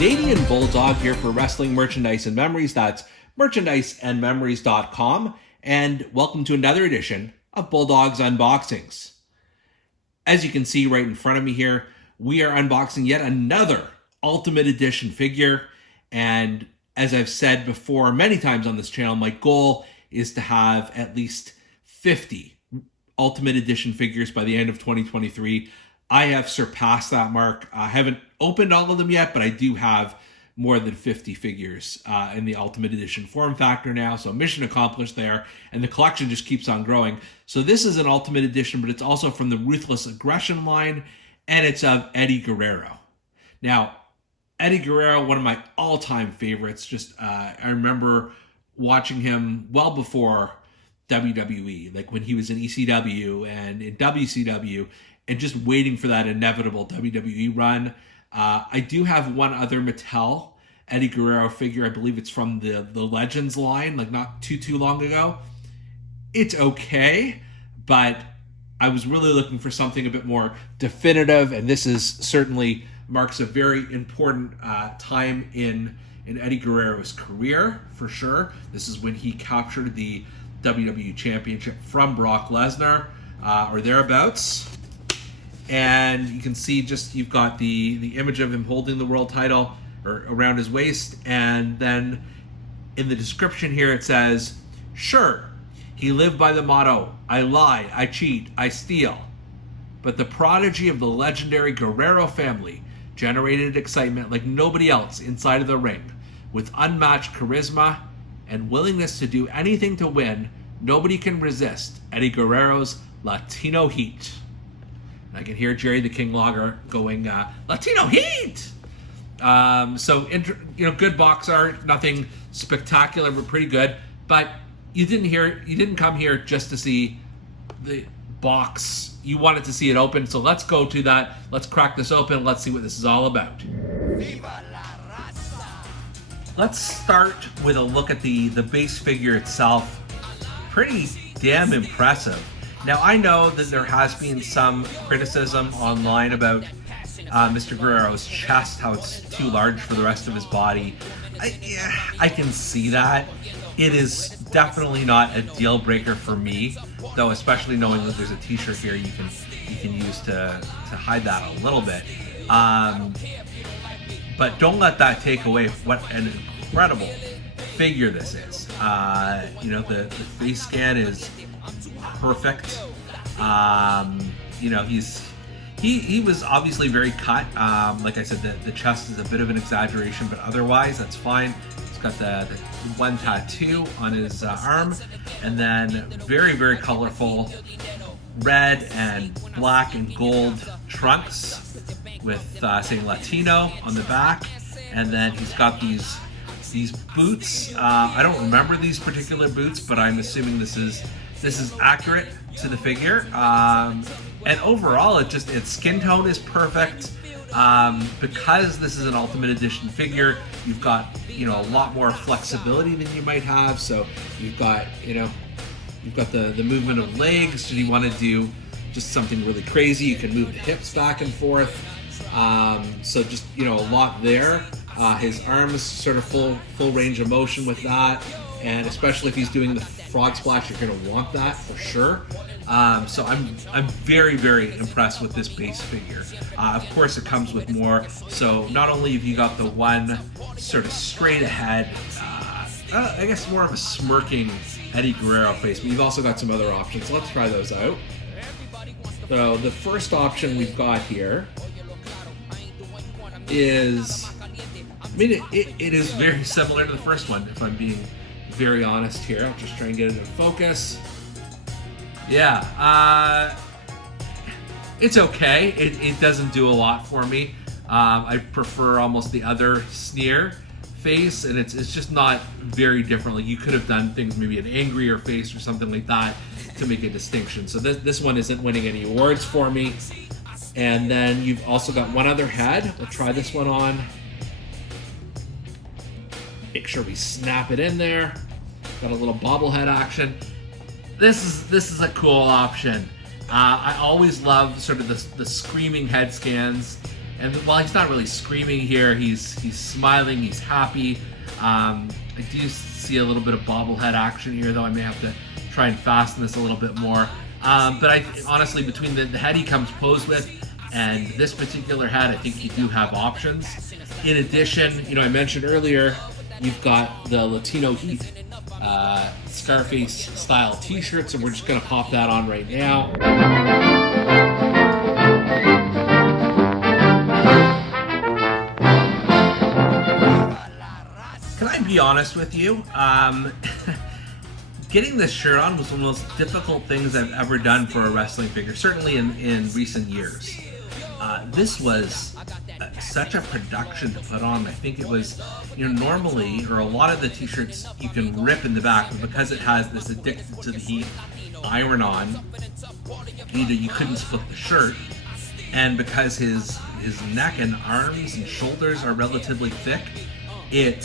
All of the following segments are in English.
Canadian Bulldog here for Wrestling Merchandise and Memories. That's merchandiseandmemories.com. And welcome to another edition of Bulldog's Unboxings. As you can see right in front of me here, we are unboxing yet another Ultimate Edition figure. And as I've said before many times on this channel, my goal is to have at least 50 Ultimate Edition figures by the end of 2023. I have surpassed that mark. I haven't opened all of them yet, but I do have more than 50 figures in the Ultimate Edition form factor now. So mission accomplished there, and the collection just keeps on growing. So this is an Ultimate Edition, but it's also from the Ruthless Aggression line, and it's of Eddie Guerrero. Now, Eddie Guerrero, one of my all-time favorites. Just I remember watching him well before WWE, like when he was in ECW and in WCW, and just waiting for that inevitable WWE run. I do have one other Mattel Eddie Guerrero figure. I believe it's from the Legends line, like not too long ago. It's okay, but I was really looking for something a bit more definitive, and this is certainly marks a very important time in Eddie Guerrero's career, for sure. This is when he captured the WWE Championship from Brock Lesnar, or thereabouts. And you can see just, you've got the image of him holding the world title or around his waist. And then in the description here, it says, "Sure, he lived by the motto, I lie, I cheat, I steal. But the prodigy of the legendary Guerrero family generated excitement like nobody else inside of the ring. With unmatched charisma and willingness to do anything to win, nobody can resist Eddie Guerrero's Latino heat." I can hear Jerry the King Lawler going, "Latino heat!" Good box art, nothing spectacular, but pretty good. But you didn't come here just to see the box. You wanted to see it open, so let's go to that. Let's crack this open. Let's see what this is all about. Let's start with a look at the base figure itself. Pretty damn impressive. Now, I know that there has been some criticism online about Mr. Guerrero's chest, how it's too large for the rest of his body. I can see that. It is definitely not a deal breaker for me, though, especially knowing that there's a t-shirt here you can use to hide that a little bit. But don't let that take away what an incredible figure this is. The face scan is perfect. He was obviously very cut. Like I said, the chest is a bit of an exaggeration, but otherwise that's fine. He's got the one tattoo on his arm, and then very, very colorful red and black and gold trunks with saying Latino on the back, and then he's got these boots. I don't remember these particular boots, but I'm assuming this is accurate to the figure. And overall, its skin tone is perfect. Because this is an Ultimate Edition figure, you've got a lot more flexibility than you might have. So you've got the movement of legs. Should you want to do just something really crazy, you can move the hips back and forth. So just a lot there. His arms sort of full range of motion with that, and especially if he's doing the frog splash, you're going to want that for sure. So I'm very, very impressed with this base figure. Of course, it comes with more. So not only have you got the one sort of straight ahead, I guess more of a smirking Eddie Guerrero face, but you've also got some other options. So let's try those out. So the first option we've got here is, it is very similar to the first one, if I'm being very honest here. I'll just try and get it in focus. Yeah, it's okay. It doesn't do a lot for me. I prefer almost the other sneer face, and it's just not very different. Like, you could have done things, maybe an angrier face or something like that to make a distinction. So this one isn't winning any awards for me. And then you've also got one other head. We'll try this one on. Make sure we snap it in there. Got a little bobblehead action. This is a cool option. I always love sort of the screaming head scans And while he's not really screaming here, he's smiling, he's happy. I do see a little bit of bobblehead action here, though I may have to try and fasten this a little bit more. But I honestly, between the head he comes posed with and this particular head, I think you do have options. In addition, I mentioned earlier, you've got the Latino Heat Scarface style t-shirt, so we're just going to pop that on right now. Can I be honest with you? Getting this shirt on was one of the most difficult things I've ever done for a wrestling figure, certainly in recent years. This was such a production to put on. I think it was, normally, or a lot of the t-shirts you can rip in the back, but because it has this addicted to the heat iron-on, you couldn't split the shirt. And because his neck and arms and shoulders are relatively thick, it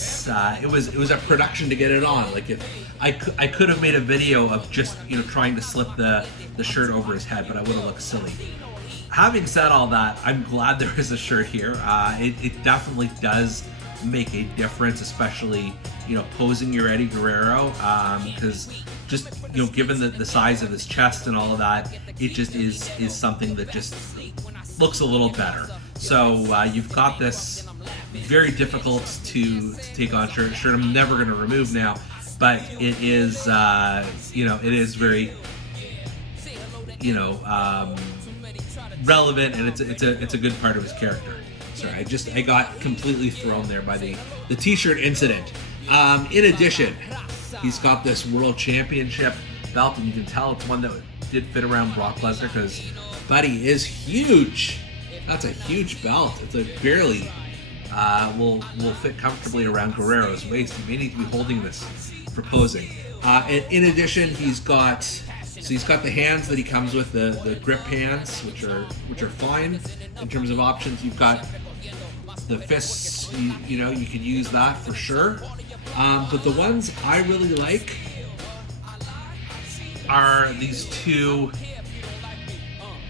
was a production to get it on. Like, if I could have made a video of just trying to slip the shirt over his head, but I would have looked silly. Having said all that, I'm glad there is a shirt here. It definitely does make a difference, especially posing your Eddie Guerrero, because just given the size of his chest and all of that, it just is something that just looks a little better. So you've got this very difficult to take on shirt I'm never going to remove now, but it is it is very relevant, and it's a good part of his character. Sorry, I got completely thrown there by the t-shirt incident. In addition, he's got this World Championship belt, and you can tell it's one that did fit around Brock Lesnar because buddy is huge. That's a huge belt. It's barely will fit comfortably around Guerrero's waist. He may need to be holding this for posing. And in addition, he's got the hands that he comes with, the grip hands, which are fine in terms of options. You've got the fists, you could use that for sure. But the ones I really like are these two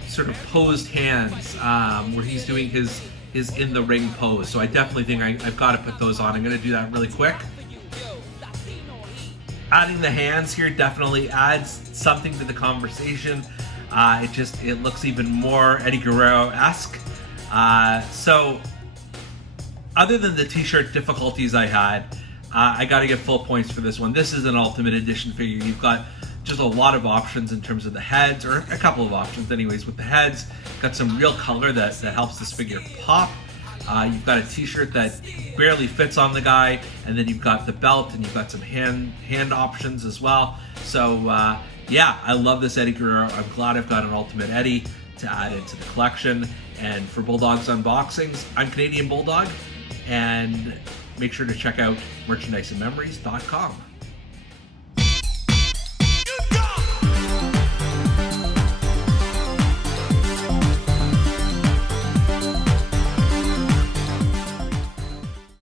sort of posed hands, where he's doing his in the ring pose. So I definitely think I've got to put those on. I'm going to do that really quick. Adding the hands here definitely adds something to the conversation. It looks even more Eddie Guerrero-esque. So other than the t-shirt difficulties I had, I got to give full points for this one. This is an Ultimate Edition figure. You've got just a lot of options in terms of the heads, or a couple of options anyways with the heads. Got some real color that helps this figure pop. You've got a t-shirt that barely fits on the guy, and then you've got the belt, and you've got some hand options as well. So yeah, I love this Eddie Guerrero. I'm glad I've got an Ultimate Eddie to add into the collection. And for Bulldog's Unboxings, I'm Canadian Bulldog, and make sure to check out merchandiseandmemories.com.